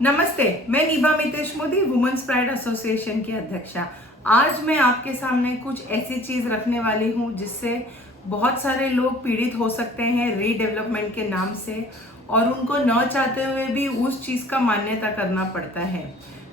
नमस्ते, मैं Neeba Mitesh Modi, women's pride association की अध्यक्षा। आज मैं आपके सामने कुछ ऐसी चीज रखने वाली हूँ जिससे बहुत सारे लोग पीड़ित हो सकते हैं रीडेवलपमेंट के नाम से, और उनको न चाहते हुए भी उस चीज का मान्यता करना पड़ता है।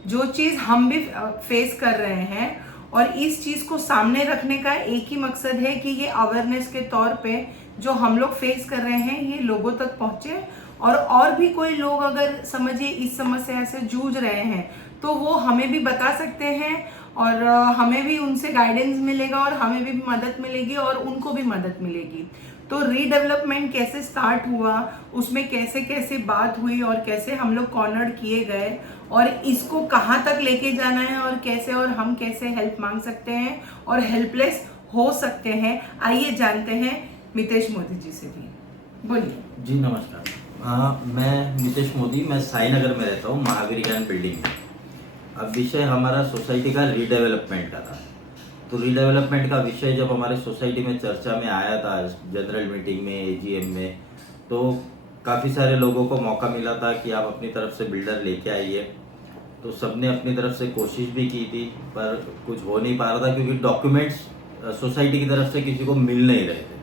जो चीज हम भी फेस कर रहे हैं, और इस चीज को सामने रखने का एक ही मकसद है कि ये अवेयरनेस के तौर पे जो हम लोग फेस कर रहे हैं ये लोगों तक पहुंचे, और भी कोई लोग अगर समझिए इस समस्या से जूझ रहे हैं तो वो हमें भी बता सकते हैं, और हमें भी उनसे गाइडेंस मिलेगा और हमें भी मदद मिलेगी और उनको भी मदद मिलेगी। तो रीडेवलपमेंट कैसे स्टार्ट हुआ, उसमें कैसे कैसे बात हुई और कैसे हम लोग कॉर्नर किए गए, और इसको कहाँ तक लेके जाना है और कैसे, और हम कैसे हेल्प मांग सकते हैं और हेल्पलेस हो सकते हैं, आइए जानते हैं मितेश मोदी जी से भी। बोलिए जी नमस्कार। हाँ, मैं मितेश मोदी, मैं साई नगर में रहता हूँ, महावीर ज्ञान बिल्डिंग में। अब विषय हमारा सोसाइटी का रीडेवलपमेंट का था। तो रीडेवलपमेंट का विषय जब हमारे सोसाइटी में चर्चा में आया था, जनरल मीटिंग में, एजीएम में, तो काफ़ी सारे लोगों को मौका मिला था कि आप अपनी तरफ से बिल्डर लेके आइए। तो सबने अपनी तरफ से कोशिश भी की थी, पर कुछ हो नहीं पा रहा था क्योंकि डॉक्यूमेंट्स सोसाइटी की तरफ से किसी को मिल नहीं रहे थे।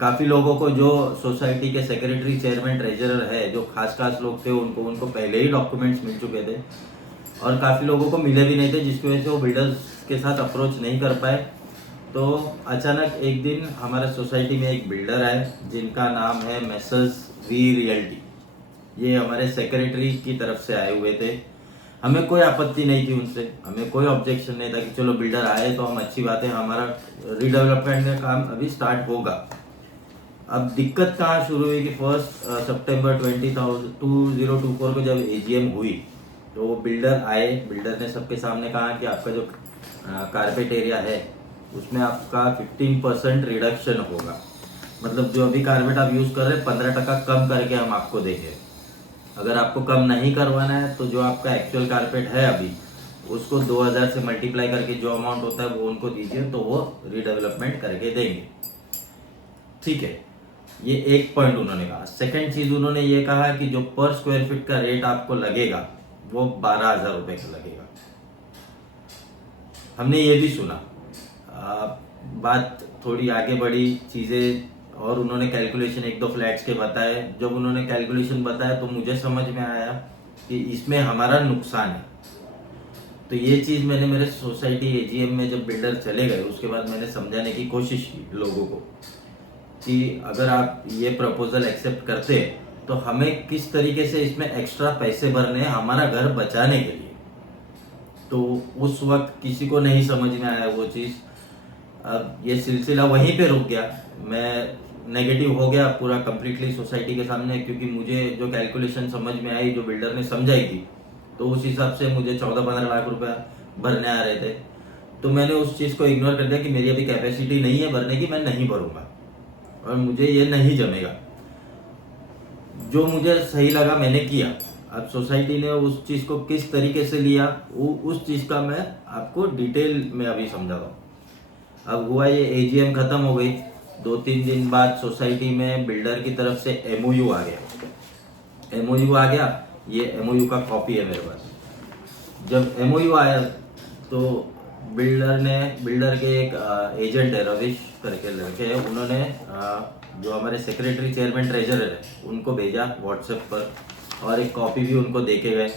काफ़ी लोगों को, जो सोसाइटी के सेक्रेटरी, चेयरमैन, ट्रेजरर है, जो खास लोग थे, उनको पहले ही डॉक्यूमेंट्स मिल चुके थे, और काफ़ी लोगों को मिले भी नहीं थे, जिसकी वजह से वो बिल्डर्स के साथ अप्रोच नहीं कर पाए। तो अचानक एक दिन हमारे सोसाइटी में एक बिल्डर आए जिनका नाम है मैसर्स वी रियल्टी। ये हमारे सेक्रेटरी की तरफ से आए हुए थे। हमें कोई आपत्ति नहीं थी उनसे, हमें कोई ऑब्जेक्शन नहीं था कि चलो बिल्डर आए तो हम, अच्छी बात है, हमारा रीडेवलपमेंट का काम अभी स्टार्ट होगा। अब दिक्कत कहाँ शुरू हुई कि 1 सितंबर 2024 को जब एजीएम हुई तो वो बिल्डर आए। बिल्डर ने सबके सामने कहा कि आपका जो कारपेट एरिया है उसमें आपका 15% रिडक्शन होगा। मतलब जो अभी कारपेट आप यूज़ कर रहे हैं 15% कम करके हम आपको देंगे। अगर आपको कम नहीं करवाना है तो जो आपका एक्चुअल कारपेट है अभी, उसको 2000 से मल्टीप्लाई करके जो अमाउंट होता है वो उनको दीजिए, तो वो रीडेवलपमेंट करके देंगे। ठीक है, ये एक पॉइंट उन्होंने कहा। सेकंड चीज उन्होंने ये कहा कि जो पर स्क्वायर फीट का रेट आपको लगेगा वो 12,000 रुपए का लगेगा। हमने ये भी सुना। बात थोड़ी आगे बढ़ी चीजें, और उन्होंने कैलकुलेशन 1-2 फ्लैट्स के बताए। जब उन्होंने कैलकुलेशन बताया तो मुझे समझ में आया कि इसमें हमारा नुकसान है। तो ये चीज मैंने मेरे सोसाइटी एजीएम में जब बिल्डर चले गए उसके बाद मैंने समझाने की कोशिश की लोगों को कि अगर आप ये प्रपोजल एक्सेप्ट करते तो हमें किस तरीके से इसमें एक्स्ट्रा पैसे भरने हैं हमारा घर बचाने के लिए। तो उस वक्त किसी को नहीं समझ में आया वो चीज़। अब ये सिलसिला वहीं पे रुक गया। मैं नेगेटिव हो गया पूरा कंप्लीटली सोसाइटी के सामने, क्योंकि मुझे जो कैलकुलेशन समझ में आई, जो बिल्डर ने समझाई थी, तो उस हिसाब से मुझे 14-15 लाख रुपया भरने आ रहे थे। तो मैंने उस चीज़ को इग्नोर कर दिया कि मेरी अभी कैपेसिटी नहीं है भरने की, मैं नहीं भरूंगा और मुझे ये नहीं जमेगा। जो मुझे सही लगा मैंने किया। अब सोसाइटी ने उस चीज़ को किस तरीके से लिया, उस चीज़ का मैं आपको डिटेल में अभी समझाता हूँ। अब हुआ ये, एजीएम खत्म हो गई, 2-3 दिन बाद सोसाइटी में बिल्डर की तरफ से एमओयू आ गया। एमओयू आ गया, ये एमओयू का कॉपी है मेरे पास। जब एमओयू आया तो बिल्डर के एक एजेंट है, रविश करके लड़के हैं, उन्होंने जो हमारे सेक्रेटरी, चेयरमैन, ट्रेजरर है, उनको भेजा व्हाट्सएप पर, और एक कॉपी भी उनको देके गए।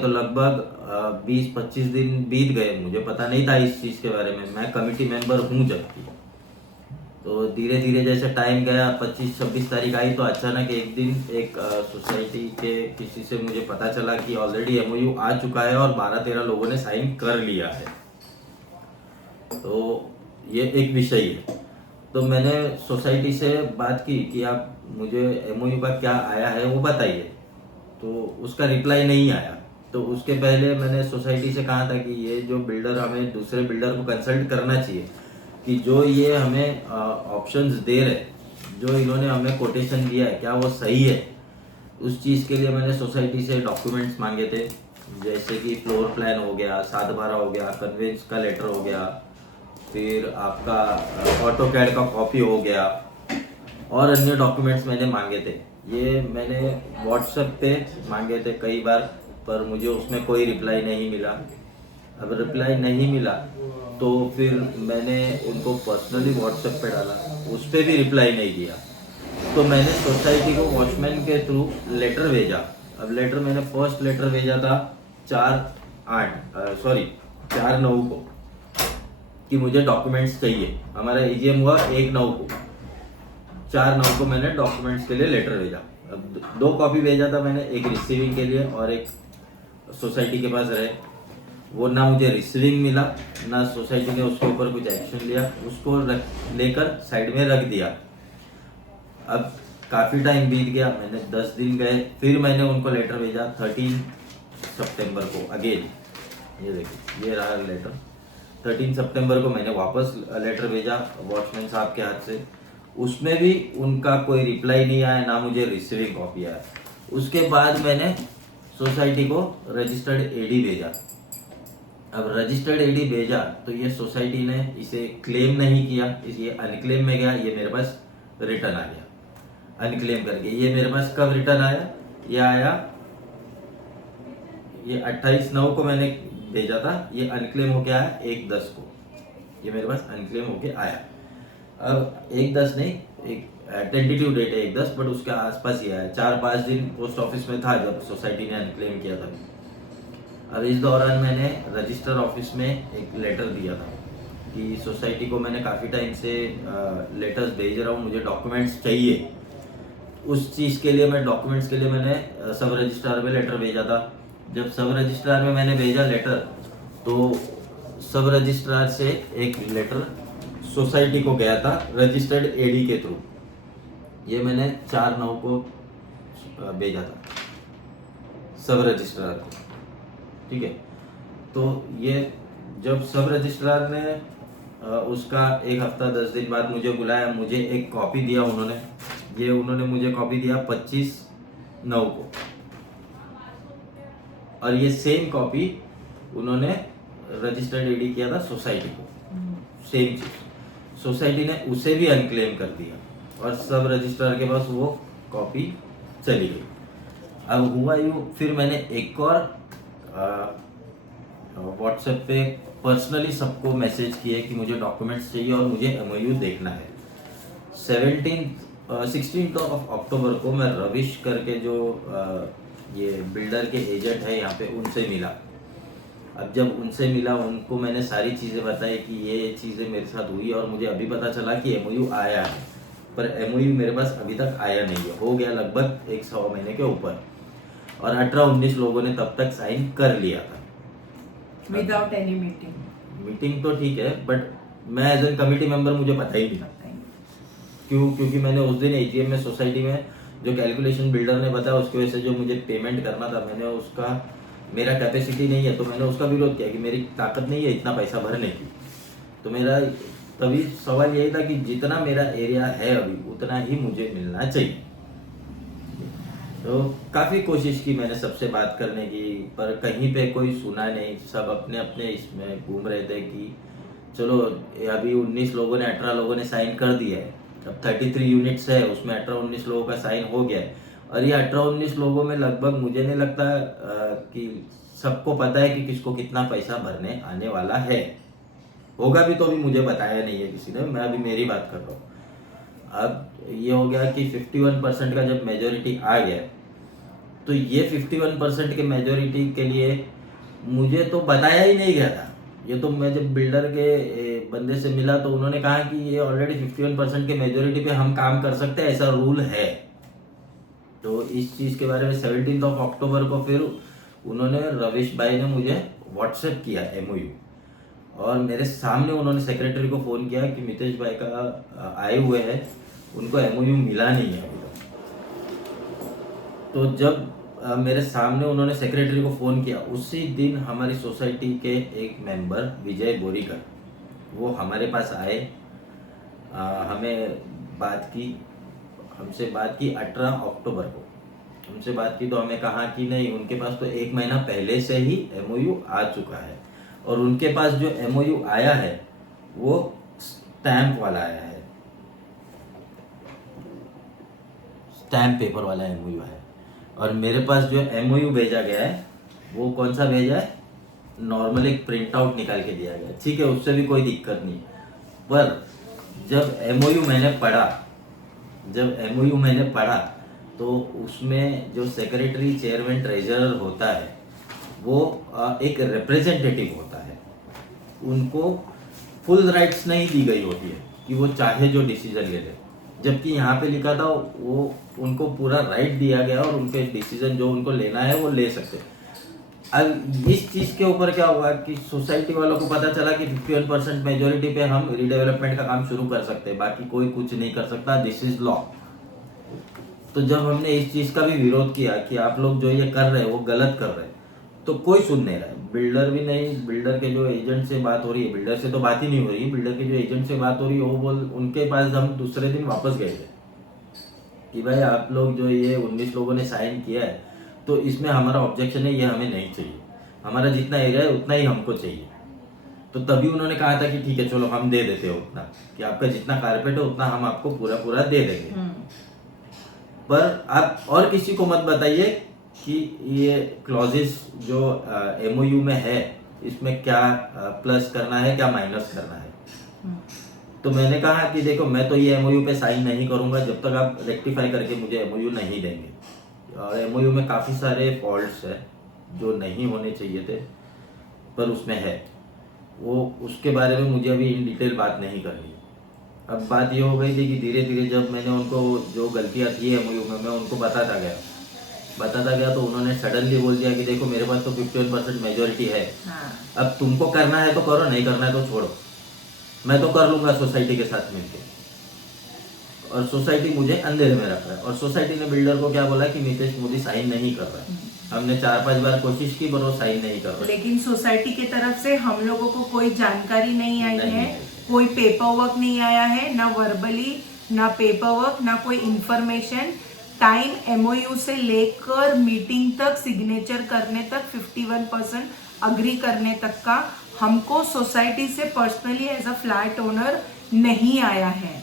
तो लगभग 20-25 दिन बीत गए। मुझे पता नहीं था इस चीज़ के बारे में, मैं कमिटी मेंबर हूँ जबकि। तो धीरे धीरे जैसे टाइम गया, 25-26 तारीख आई, तो अचानक एक दिन एक सोसाइटी के किसी से मुझे पता चला कि ऑलरेडी एमओयू आ चुका है और 12-13 लोगों ने साइन कर लिया है। तो ये एक विषय है। तो मैंने सोसाइटी से बात की कि आप मुझे एमओयू का क्या आया है वो बताइए। तो उसका रिप्लाई नहीं आया। तो उसके पहले मैंने सोसाइटी से कहा था कि ये जो बिल्डर, हमें दूसरे बिल्डर को कंसल्ट करना चाहिए कि जो ये हमें ऑप्शंस दे रहे, जो इन्होंने हमें कोटेशन दिया है, क्या वो सही है। उस चीज़ के लिए मैंने सोसाइटी से डॉक्यूमेंट्स मांगे थे, जैसे कि फ्लोर प्लान हो गया, 7/12 हो गया, कन्वेंस का लेटर हो गया, फिर आपका ऑटो कैड का कॉपी हो गया, और अन्य डॉक्यूमेंट्स मैंने मांगे थे। ये मैंने व्हाट्सएप पे मांगे थे कई बार, पर मुझे उसमें कोई रिप्लाई नहीं मिला। अब रिप्लाई नहीं मिला तो फिर मैंने उनको पर्सनली व्हाट्सएप पे डाला, उस पर भी रिप्लाई नहीं दिया। तो मैंने सोसाइटी को वॉचमैन के थ्रू लेटर भेजा। अब लेटर मैंने फर्स्ट लेटर भेजा था 4/9 को कि मुझे डॉक्यूमेंट्स चाहिए। हमारा एजीएम हुआ 1/9 को, 4/9 को मैंने डॉक्यूमेंट्स के लिए लेटर भेजा। अब 2 कॉपी भेजा था मैंने, एक रिसीविंग के लिए और एक सोसाइटी के पास रहे। वो ना मुझे रिसीविंग मिला, ना सोसाइटी ने उसके ऊपर कुछ एक्शन लिया, उसको लेकर साइड में रख दिया। अब काफ़ी टाइम बीत गया, मैंने 10 दिन गए, फिर मैंने उनको लेटर भेजा 13 सितंबर को अगेन। ये देखिए, ये रहा लेटर। 13 सितंबर को मैंने वापस लेटर भेजा वॉचमैन साहब के हाथ से। उसमें भी उनका कोई रिप्लाई नहीं आया, ना मुझे रिसीविंग कॉपी आया। उसके बाद मैंने सोसाइटी को रजिस्टर्ड एडी भेजा। अब रजिस्टर्ड एडी भेजा तो ये सोसाइटी ने इसे क्लेम नहीं किया, ये अनक्लेम में गया। ये मेरे पास रिटर्न आ गया अनक्लेम करके। ये मेरे पास कब रिटर्न आया? ये आया, ये 28/9 को मैंने भेजा था, ये अनक्लेम होके आया 1/10 को। ये मेरे पास अनक्लेम होके आया। अब 1/10 नहीं, एक टेंटेटिव डेट है 1/10, बट उसके आसपास ही आया। 4-5 दिन पोस्ट ऑफिस में था जब सोसाइटी ने अनक्लेम किया था। अब इस दौरान मैंने रजिस्टर ऑफिस में एक लेटर दिया था कि सोसाइटी को मैंने काफ़ी टाइम से लेटर्स भेज रहा हूँ, मुझे डॉक्यूमेंट्स चाहिए। उस चीज़ के लिए मैं डॉक्यूमेंट्स के लिए मैंने सब रजिस्ट्रार में लेटर भेजा था। जब सब रजिस्ट्रार में मैंने भेजा लेटर, तो सब रजिस्ट्रार से एक लेटर सोसाइटी को गया था रजिस्टर्ड एडी के थ्रू। ये मैंने 4/9 को भेजा था सब रजिस्ट्रार को, ठीक है। तो ये जब सब रजिस्ट्रार ने उसका 1 हफ्ता 10 दिन बाद मुझे बुलाया, मुझे एक कॉपी दिया उन्होंने। ये उन्होंने मुझे कॉपी दिया 25/9 को, और ये सेम कॉपी उन्होंने रजिस्टर्ड एडी किया था सोसाइटी को। सेम चीज सोसाइटी ने उसे भी अनक्लेम कर दिया और सब रजिस्ट्रार के पास वो कॉपी चली गई। अब हुआ यूँ, फिर मैंने एक और व्हाट्सएप पे पर्सनली सबको मैसेज किए कि मुझे डॉक्यूमेंट्स चाहिए और मुझे एमओयू देखना है। 16 ऑफ अक्टूबर को मैं रविश करके जो ये बिल्डर के एजेंट है यहाँ पे, उनसे मिला। अब जब उनसे मिला, उनको मैंने सारी चीज़ें बताई कि ये चीज़ें मेरे साथ हुई, और मुझे अभी पता चला कि एमओयू आया है, पर एमओयू मेरे पास अभी तक आया नहीं है। हो गया लगभग 1 महीने के ऊपर, और 18-19 लोगों ने तब तक साइन कर लिया था विदाउट एनी मीटिंग। मीटिंग तो ठीक है, बट मैं एज एन कमिटी मेंबर मुझे पता ही नहीं। क्यों? क्योंकि मैंने उस दिन एजीएम में सोसाइटी में जो कैलकुलेशन बिल्डर ने बताया, उसकी वजह से जो मुझे पेमेंट करना था, मैंने उसका, मेरा कैपेसिटी नहीं है, तो मैंने उसका विरोध किया कि मेरी ताकत नहीं है इतना पैसा भरने की। तो मेरा तभी सवाल यही था कि जितना मेरा एरिया है अभी, उतना ही मुझे मिलना चाहिए। तो काफ़ी कोशिश की मैंने सबसे बात करने की, पर कहीं पे कोई सुना नहीं। सब अपने अपने इसमें घूम रहे थे कि चलो अभी 19 लोगों ने, 18 लोगों ने साइन कर दिया है। अब 33 यूनिट्स है, उसमें 18-19 लोगों का साइन हो गया है, और ये 18-19 लोगों में लगभग मुझे नहीं लगता कि सबको पता है कि किसको कितना पैसा भरने आने वाला है। होगा भी तो भी मुझे बताया नहीं है किसी ने, मैं अभी मेरी बात कर रहा हूँ। अब ये हो गया कि 51% का जब मेजोरिटी आ गया, तो ये 51% के मेजोरिटी के लिए मुझे तो बताया ही नहीं गया था। ये तो मैं जब बिल्डर के बंदे से मिला तो उन्होंने कहा कि ये ऑलरेडी 51% के मेजोरिटी पे हम काम कर सकते हैं, ऐसा रूल है। तो इस चीज़ के बारे में 17 अक्टूबर को फिर उन्होंने, रविश भाई ने मुझे व्हाट्सएप किया एमओयू, और मेरे सामने उन्होंने सेक्रेटरी को फ़ोन किया कि मितेश भाई का आए हुए हैं, उनको एमओयू मिला नहीं है अभी तक। तो जब मेरे सामने उन्होंने सेक्रेटरी को फ़ोन किया, उसी दिन हमारी सोसाइटी के एक मेंबर विजय बोरीकर, वो हमारे पास आए, हमें बात की, हमसे बात की 18 अक्टूबर को हमसे बात की। तो हमें कहा कि नहीं, उनके पास तो 1 महीना पहले से ही एमओयू आ चुका है, और उनके पास जो एमओयू आया है वो स्टैंप वाला आया है। स्टैम्प पेपर वाला एमओयू है। और मेरे पास जो एमओयू भेजा गया है वो कौन सा भेजा है, नॉर्मल एक प्रिंट आउट निकाल के दिया गया, ठीक है, उससे भी कोई दिक्कत नहीं। पर जब एमओयू मैंने पढ़ा तो उसमें जो सेक्रेटरी, चेयरमैन, ट्रेजरर होता है वो एक रिप्रेजेंटेटिव होता है, उनको फुल राइट्स नहीं दी गई होती है कि वो चाहे जो डिसीजन ले ले, जबकि यहाँ पे लिखा था वो उनको पूरा राइट दिया गया और उनके डिसीजन जो उनको लेना है वो ले सकते हैं। अब इस चीज़ के ऊपर क्या हुआ कि सोसाइटी वालों को पता चला कि 51% मेजोरिटी पे हम रीडेवलपमेंट का काम शुरू कर सकते हैं, बाकी कोई कुछ नहीं कर सकता, दिस इज लॉ। तो जब हमने इस चीज़ का भी विरोध किया कि आप लोग जो ये कर रहे हैं वो गलत कर रहे हैं, तो कोई सुन नहीं रहा है। बिल्डर भी नहीं, बिल्डर के जो एजेंट से बात हो रही है, बिल्डर से तो बात ही नहीं हो रही है, बिल्डर के जो एजेंट से बात हो रही है वो बोल, उनके पास हम दूसरे दिन वापस गए थे कि भाई आप लोग जो ये 19 लोगों ने साइन किया है तो इसमें हमारा ऑब्जेक्शन है, ये हमें नहीं चाहिए, हमारा जितना एरिया है उतना ही हमको चाहिए। तो तभी उन्होंने कहा था कि ठीक है चलो हम दे देते हो उतना, कि आपका जितना कारपेट है उतना हम आपको पूरा पूरा दे देंगे। पर आप और किसी को मत बताइए कि ये क्लॉजेस जो एमओयू में है इसमें क्या प्लस करना है, क्या माइनस करना है। तो मैंने कहा कि देखो मैं तो ये एमओयू पे साइन नहीं करूंगा जब तक आप रेक्टिफाई करके मुझे एमओयू नहीं देंगे। और एमओयू में काफ़ी सारे फॉल्ट्स है जो नहीं होने चाहिए थे पर उसमें है, वो उसके बारे में मुझे अभी इन डिटेल बात नहीं करनी। अब बात ये हो गई थी कि धीरे धीरे जब मैंने उनको जो गलतियाँ थी एमओयू में मैं उनको बताता गया तो उन्होंने सडनली बोल दिया कि देखो मेरे पास तो 51% मेजोरिटी है, अब तुमको करना है तो करो, नहीं करना है तो छोड़ो, मैं तो कर लूंगा सोसाइटी के साथ मिलकर। और सोसाइटी मुझे अंधेरे में रख रहा है और सोसाइटी ने बिल्डर को क्या बोला कि नितेश मोदी साइन नहीं कर रहा है। हमने 4-5 बार कोशिश की पर वो साइन नहीं कर रहा। लेकिन सोसाइटी की तरफ से हम लोगों को कोई जानकारी नहीं आई है, कोई पेपर वर्क नहीं आया है, ना वर्बली ना पेपर वर्क, ना कोई इंफॉर्मेशन। टाइम एमओयू से लेकर मीटिंग तक, सिग्नेचर करने तक, 51% अग्री करने तक का हमको सोसाइटी से personally as a flat owner नहीं आया है।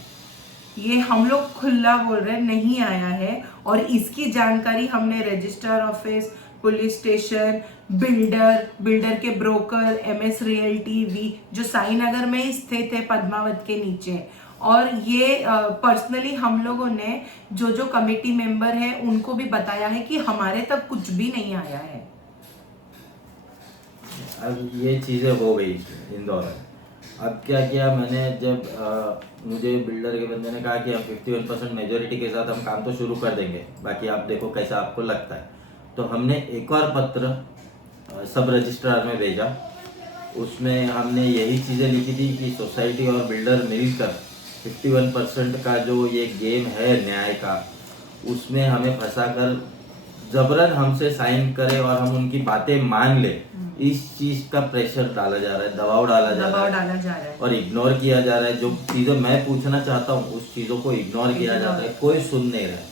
ये हम लोग खुला बोल रहे हैं, नहीं आया है। और इसकी जानकारी हमने registrar office, police station, builder के ब्रोकर, एमएस रियल्टी वी जो साईनगर में स्थित है पद्मावत के नीचे, और ये पर्सनली हम लोगों ने जो कमेटी मेंबर है उनको भी बताया है कि हमारे तक कुछ भी नहीं आया है। अब ये चीज़ें हो गई इंदौर में। अब क्या किया मैंने, जब मुझे बिल्डर के बंदे ने कहा कि हम 51% मेजोरिटी के साथ हम काम तो शुरू कर देंगे, बाकी आप देखो कैसा आपको लगता है। तो हमने एक और पत्र सब रजिस्ट्रार में भेजा, उसमें हमने यही चीज़ें लिखी थी कि सोसाइटी और बिल्डर मिलकर 51% का जो ये गेम है न्याय का, उसमें हमें फंसाकर जबरन हमसे साइन करे और हम उनकी बातें मान ले, इस चीज का प्रेशर डाला जा रहा है, दबाव डाला जा रहा है और इग्नोर किया जा रहा है। जो चीजें मैं पूछना चाहता हूँ उस चीजों को इग्नोर किया जाता है, कोई सुन नहीं रहा है।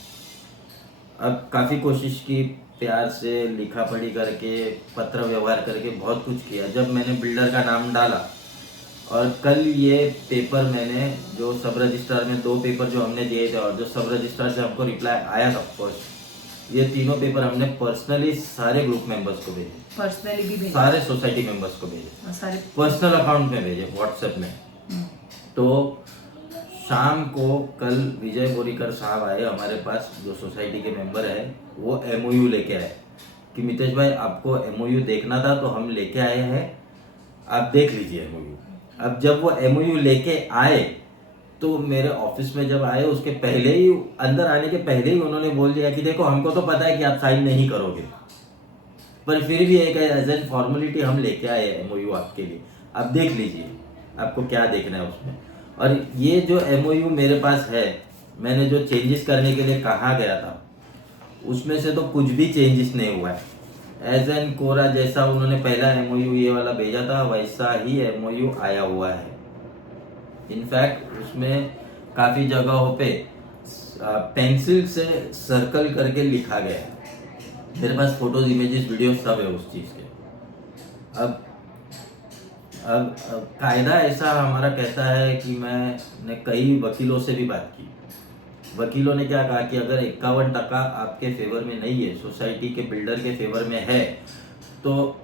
अब काफी कोशिश की, प्यार से लिखा पढ़ी करके, पत्र व्यवहार करके बहुत कुछ किया। जब मैंने बिल्डर का नाम डाला और कल ये पेपर मैंने जो सब रजिस्ट्रार में 2 पेपर जो हमने दिए थे और जो सब रजिस्ट्रार से हमको रिप्लाई आया था फर्स्ट, ये तीनों पेपर हमने पर्सनली सारे ग्रुप मेंबर्स को भेजे, पर्सनली भी भेजे, सारे सोसाइटी मेंबर्स को भेजे, सारे पर्सनल अकाउंट में भेजे, व्हाट्सएप में। तो शाम को कल विजय बोरीकर साहब आए हमारे पास, जो सोसाइटी के मेंबर है, वो एमओयू लेके आए कि मितेश भाई आपको एमओयू देखना था तो हम लेके आए हैं, आप देख लीजिए एमओयू। अब जब वो एमओयू लेके आए तो मेरे ऑफिस में जब आए उसके पहले ही, अंदर आने के पहले ही उन्होंने बोल दिया कि देखो हमको तो पता है कि आप साइन नहीं करोगे, पर फिर भी एक एज एन फॉर्मेलिटी हम लेके आए एमओयू आपके लिए, आप देख लीजिए आपको क्या देखना है उसमें। और ये जो एमओयू मेरे पास है, मैंने जो चेंजेस करने के लिए कहा गया था उसमें से तो कुछ भी चेंजेस नहीं हुआ है। एज एन कोरा जैसा उन्होंने पहला एमओयू ये वाला भेजा था वैसा ही एमओयू आया हुआ है। इनफैक्ट उसमें काफ़ी जगहों पे पेंसिल से सर्कल करके लिखा गया है। मेरे पास फोटोज, इमेजेस, वीडियो सब है उस चीज़ के। अब कायदा ऐसा हमारा कहता है कि मैंने कई वकीलों से भी बात की, वकीलों ने क्या कहा कि अगर 51% आपके फेवर में नहीं है, सोसाइटी के बिल्डर के फेवर में है, तो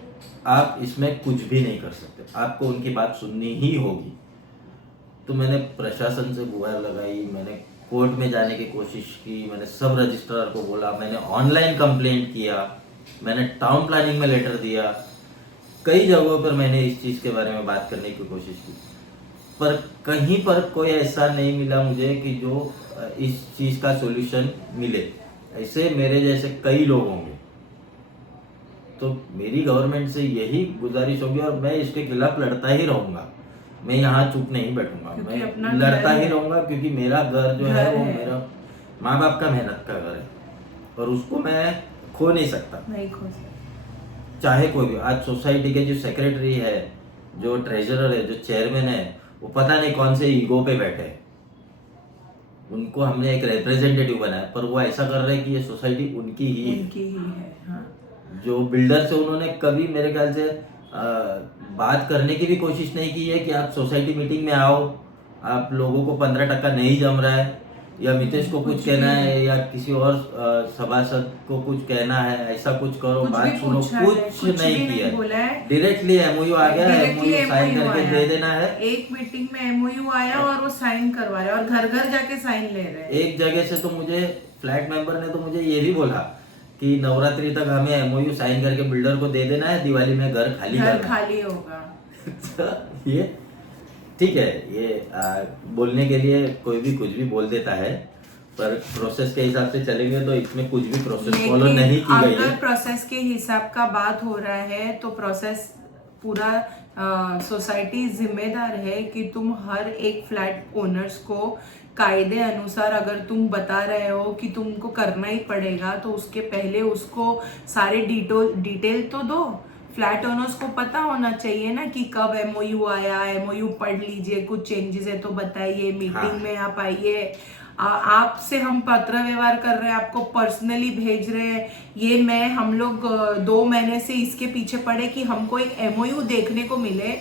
आप इसमें कुछ भी नहीं कर सकते, आपको उनकी बात सुननी ही होगी। तो मैंने प्रशासन से गुहार लगाई, मैंने कोर्ट में जाने की कोशिश की, मैंने सब रजिस्ट्रार को बोला, मैंने ऑनलाइन कंप्लेंट किया, मैंने टाउन प्लानिंग में लेटर दिया, कई जगहों पर मैंने इस चीज़ के बारे में बात करने की कोशिश की, पर कहीं पर कोई ऐसा नहीं मिला मुझे कि जो इस चीज़ का सॉल्यूशन मिले। ऐसे मेरे जैसे कई लोग होंगे। तो मेरी गवर्नमेंट से यही गुजारिश होगी और मैं इसके खिलाफ लड़ता ही रहूँगा। मैं यहाँ चुप नहीं बैठूंगा, मैं लड़ता ही रहूँगा, क्योंकि मेरा घर जो है वो मेरा माँ बाप का मेहनत का घर है और उसको मैं खो नहीं सकता, नहीं खो सकता। चाहे कोई भी। आज सोसाइटी के जो सेक्रेटरी है, जो ट्रेजरर है, जो चेयरमैन है, वो पता नहीं कौन से ईगो पे बैठे हैं। उनको हमने एक रिप्रेजेंटेटिव बनाया, पर वो ऐसा कर रहे हैं कि ये सोसाइटी उनकी ही है। हाँ। जो बिल्डर से उन्होंने कभी मेरे ख्याल से बात करने की भी कोशिश नहीं की है कि आप सोसाइटी मीटिंग में आओ, आप लोगों को 15% नहीं जम रहा है, या मितेश को कुछ कहना है, या किसी और सभासद को कुछ कहना है, ऐसा कुछ करो, बात सुनो, कुछ नहीं किया है। डायरेक्टली एमओयू आ गया, एमओयू साइन करके दे देना है। एक मीटिंग में एमओयू आया और वो साइन करवा रहे हैं और घर घर जाके साइन ले रहे हैं। एक जगह से तो मुझे फ्लैट मेंबर ने तो मुझे ये भी बोला कि नवरात्रि तक हमें एमओयू साइन करके बिल्डर को दे देना है, दिवाली में घर खाली होगा। ये ठीक है, ये बोलने के लिए कोई भी कुछ भी बोल देता है, पर प्रोसेस के हिसाब से चलेंगे तो इसमें कुछ भी प्रोसेस फॉलो नहीं की गई है। अगर प्रोसेस के हिसाब का बात हो रहा है तो प्रोसेस पूरा सोसाइटी जिम्मेदार है कि तुम हर एक फ्लैट ओनर्स को कायदे अनुसार अगर तुम बता रहे हो कि तुमको करना ही पड़ेगा, तो उसके पहले उसको सारे डिटेल तो दो। फ्लैट ओनर्स को पता होना चाहिए ना कि कब एमओयू आया, एमओयू पढ़ लीजिए, कुछ चेंजेस है तो बताइए, मीटिंग में आप आइए। आपसे हम पत्र व्यवहार कर रहे हैं, आपको पर्सनली भेज रहे हैं, ये हम लोग 2 महीने से इसके पीछे पड़े कि हमको एक एमओयू देखने को मिले।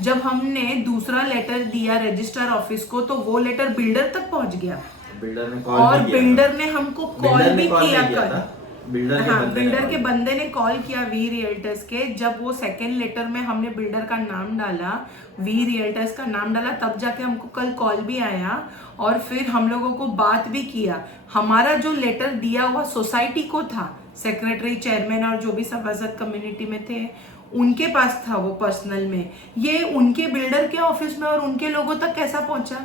जब हमने दूसरा लेटर दिया रजिस्ट्रार ऑफिस को तो वो लेटर बिल्डर तक पहुंच गया, बिल्डर ने और बिल्डर ने हमको कॉल भी किया। बिल्डर के बंदे ने कॉल किया वी रियल्टर्स के। जब वो सेकेंड लेटर में हमने बिल्डर का नाम डाला, वी रियल्टर्स का नाम डाला, तब जाके हमको कल कॉल भी आया और फिर हम लोगों को बात भी किया। हमारा जो लेटर दिया हुआ सोसाइटी को था, सेक्रेटरी, चेयरमैन और जो भी सभासद कम्युनिटी में थे उनके पास था वो पर्सनल में। ये उनके बिल्डर के ऑफिस में और उनके लोगों तक कैसा पहुंचा?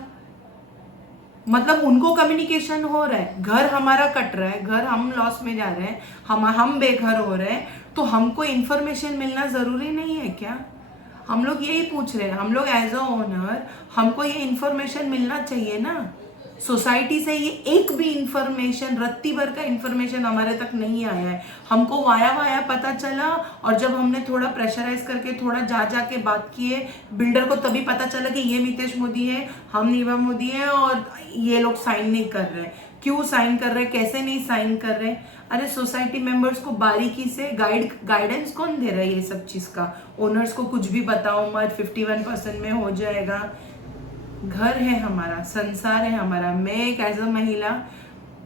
मतलब उनको कम्युनिकेशन हो रहा है, घर हमारा कट रहा है, घर हम लॉस में जा रहे हैं, हम बेघर हो रहे हैं, तो हमको इन्फॉर्मेशन मिलना जरूरी नहीं है क्या? हम लोग यही पूछ रहे हैं। हम लोग एज अ ओनर हमको ये इन्फॉर्मेशन मिलना चाहिए ना। सोसाइटी से ये एक भी इंफॉर्मेशन, रत्ती भर का इंफॉर्मेशन हमारे तक नहीं आया है। हमको वाया पता चला, और जब हमने थोड़ा प्रेशराइज करके थोड़ा जाके बात किए बिल्डर को, तभी पता चला कि ये मितेश मोदी है, हम नीवा मोदी है, और ये लोग साइन नहीं कर रहे। क्यों साइन कर रहे, कैसे नहीं साइन कर रहे? अरे सोसाइटी मेंबर्स को बारीकी से गाइडेंस कौन दे रहा है ये सब चीज का? ओनर्स को कुछ भी बताओ मत, 51% में हो जाएगा। घर है हमारा, संसार है हमारा। मैं एक एज अ महिला,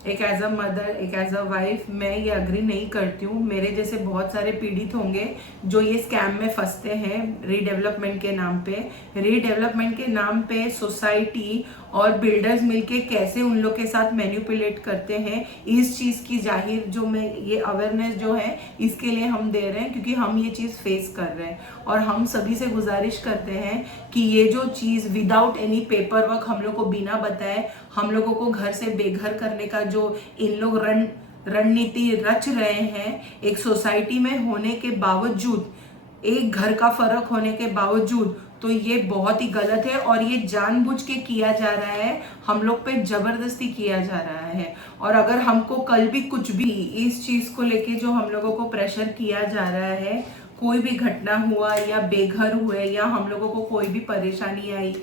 एक एज अ मदर, एक एज अ वाइफ, मैं ये अग्री नहीं करती हूँ। मेरे जैसे बहुत सारे पीड़ित होंगे जो ये स्कैम में फंसते हैं रीडेवलपमेंट के नाम पे। रीडेवलपमेंट के नाम पे सोसाइटी और बिल्डर्स मिलके कैसे उन लोग के साथ मैनिपुलेट करते हैं, इस चीज़ की जाहिर जो मैं ये अवेयरनेस जो है इसके लिए हम दे रहे हैं, क्योंकि हम ये चीज़ फेस कर रहे हैं। और हम सभी से गुजारिश करते हैं कि ये जो चीज़ विदाउट एनी पेपर वर्क हम लोग को बिना बताए हम लोगों को घर से बेघर करने का जो इन लोग रणनीति रच रहे हैं, एक सोसाइटी में होने के बावजूद, एक घर का फर्क होने के बावजूद, तो ये बहुत ही गलत है। और ये जानबूझ के किया जा रहा है, हम लोग पे जबरदस्ती किया जा रहा है। और अगर हमको कल भी कुछ भी इस चीज को लेके जो हम लोगों को प्रेशर किया जा रहा है, कोई भी घटना हुआ या बेघर हुए या हम लोगों को कोई भी परेशानी आई,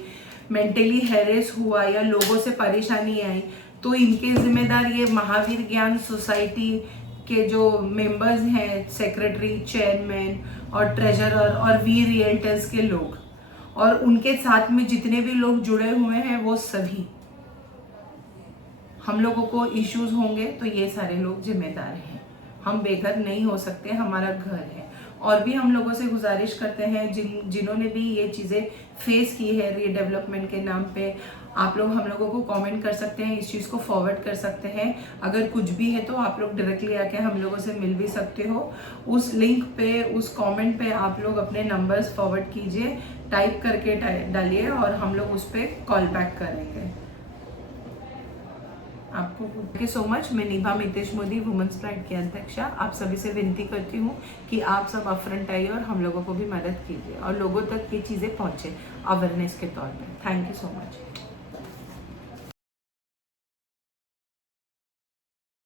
मेंटली हैरेस हुआ या लोगों से परेशानी आई, तो इनके जिम्मेदार ये महावीर ज्ञान सोसाइटी के जो मेंबर्स हैं, सेक्रेटरी, चेयरमैन और ट्रेजरर और वी रियल्टर्स के लोग, और उनके साथ में जितने भी लोग जुड़े हुए हैं वो सभी। हम लोगों को इश्यूज होंगे तो ये सारे लोग जिम्मेदार हैं। हम बेघर नहीं हो सकते, हमारा घर है। और भी हम लोगों से गुजारिश करते हैं जिन्होंने भी ये चीज़ें फेस की है रीडेवलपमेंट के नाम पे, आप लोग हम लोगों को कमेंट कर सकते हैं, इस चीज़ को फॉरवर्ड कर सकते हैं। अगर कुछ भी है तो आप लोग डायरेक्टली आके हम लोगों से मिल भी सकते हो। उस लिंक पे, उस कमेंट पे आप लोग अपने नंबर्स फॉरवर्ड कीजिए, टाइप करके डालिए और हम लोग उस पर कॉल बैक करेंगे आपको। Thank you so much. मैं निभा मितेश मोदी, वुमेन्स प्राइड की अध्यक्षा, आप सभी से विनती करती हूँ कि आप सब अपफ्रंट आइए और हम लोगों को भी मदद कीजिए और लोगों तक ये चीज़ें पहुँचे अवेयरनेस के तौर पे। Thank you so much.